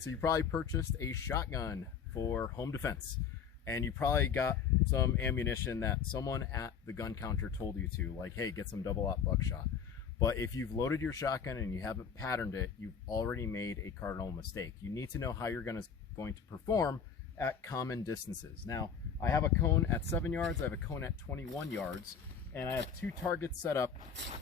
So you probably purchased a shotgun for home defense, and you probably got some ammunition that someone at the gun counter told you to, like, hey, get some double-aught buckshot. But if you've loaded your shotgun and you haven't patterned it, you've already made a cardinal mistake. You need to know how you're going to perform at common distances. Now, I have a cone at 7 yards, I have a cone at 21 yards, and I have two targets set up,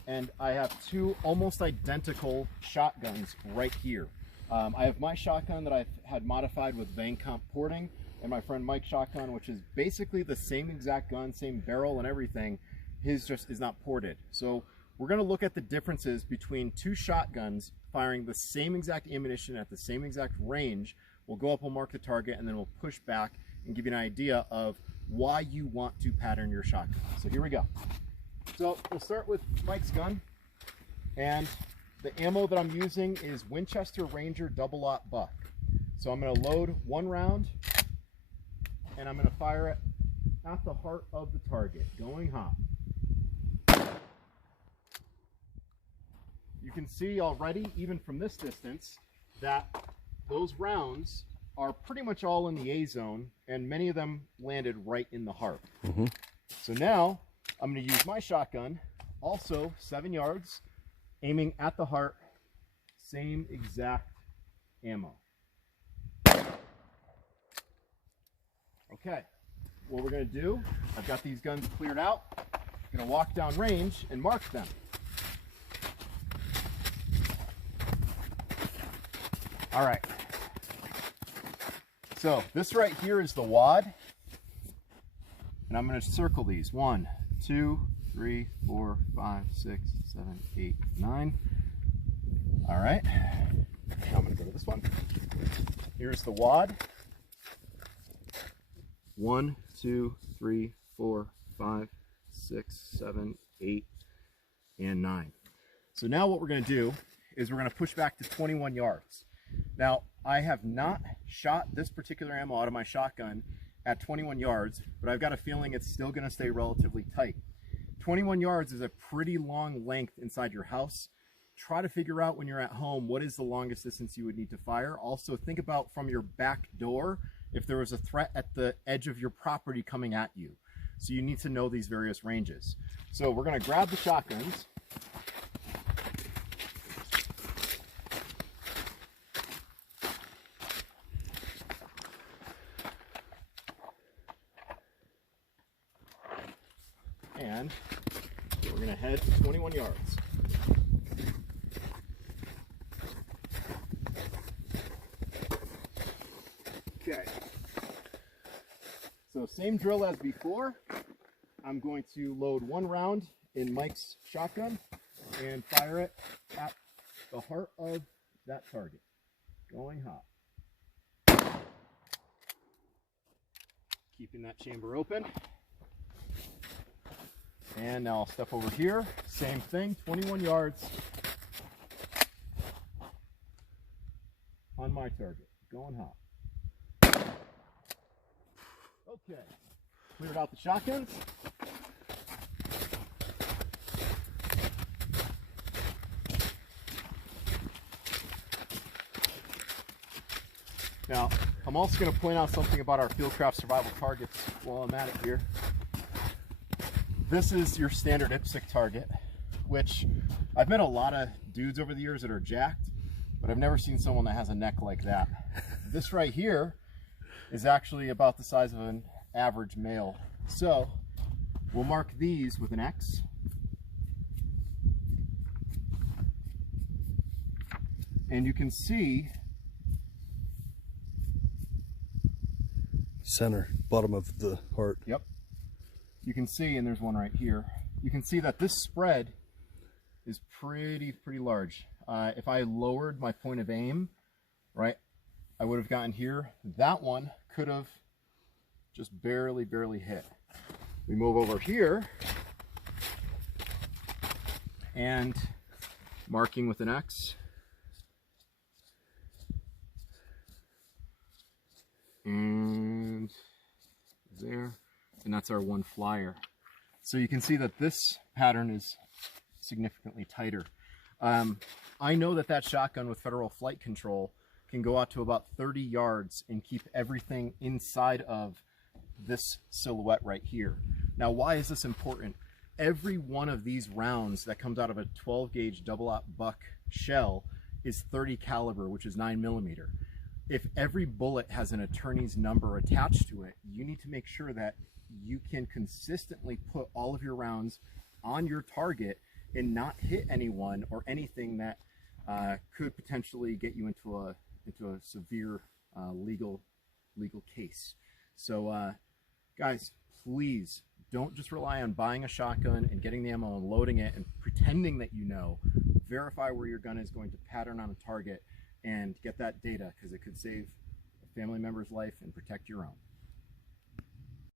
and I have two almost identical shotguns right here. I have my shotgun that I've had modified with Vang porting, and my friend Mike's shotgun, which is basically the same exact gun, same barrel and everything. His just is not ported. So we're going to look at the differences between two shotguns firing the same exact ammunition at the same exact range. We'll go up, we'll mark the target, and then we'll push back and give you an idea of why you want to pattern your shotgun. So here we go. So we'll start with Mike's gun, and the ammo that I'm using is Winchester Ranger double-aught buck. So I'm going to load one round, and I'm going to fire it at the heart of the target, going hot. You can see already, even from this distance, that those rounds are pretty much all in the A zone, and many of them landed right in the heart. So now I'm going to use my shotgun, also 7 yards, aiming at the heart, same exact ammo. Okay, what we're going to do, I've got these guns cleared out. I'm going to walk down range and mark them. All right. So this right here is the wad, and I'm going to circle these. 1, 2, 3, 4, 5, 6, 7, 8, 9. All right. Now I'm going to go to this one. Here's the wad. 1, 2, 3, 4, 5, 6, 7, 8, and 9. So now what we're going to do is we're going to push back to 21 yards. Now, I have not shot this particular ammo out of my shotgun at 21 yards, but I've got a feeling it's still going to stay relatively tight. 21 yards is a pretty long length inside your house. Try to figure out when you're at home what is the longest distance you would need to fire. Also, think about from your back door if there was a threat at the edge of your property coming at you. So you need to know these various ranges. So we're going to grab the shotguns. And we're going to head to 21 yards. Okay. So same drill as before. I'm going to load one round in Mike's shotgun and fire it at the heart of that target. Going hot. Keeping that chamber open. And now I'll step over here, same thing, 21 yards on my target, going hot. Okay, cleared out the shotguns. Now, I'm also going to point out something about our Fieldcraft survival targets while I'm at it here. This is your standard IPSC target, which I've met a lot of dudes over the years that are jacked, but I've never seen someone that has a neck like that. This right here is actually about the size of an average male. So we'll mark these with an X. And you can see center, bottom of the heart. Yep. You can see, and there's one right here, you can see that this spread is pretty large. If I lowered my point of aim, right, I would have gotten here. That one could have just barely hit. We move over here, and marking with an X. And there. And that's our one flyer. So you can see that this pattern is significantly tighter. I know that that shotgun with federal flight control can go out to about 30 yards and keep everything inside of this silhouette right here. Now, why is this important? Every one of these rounds that comes out of a 12 gauge double-aught buck shell is 30 caliber, which is 9mm. If every bullet has an attorney's number attached to it, you need to make sure that you can consistently put all of your rounds on your target and not hit anyone or anything that could potentially get you into a severe legal case. So guys, please don't just rely on buying a shotgun and getting the ammo and loading it and pretending that you know. Verify where your gun is going to pattern on a target and get that data, because it could save a family member's life and protect your own.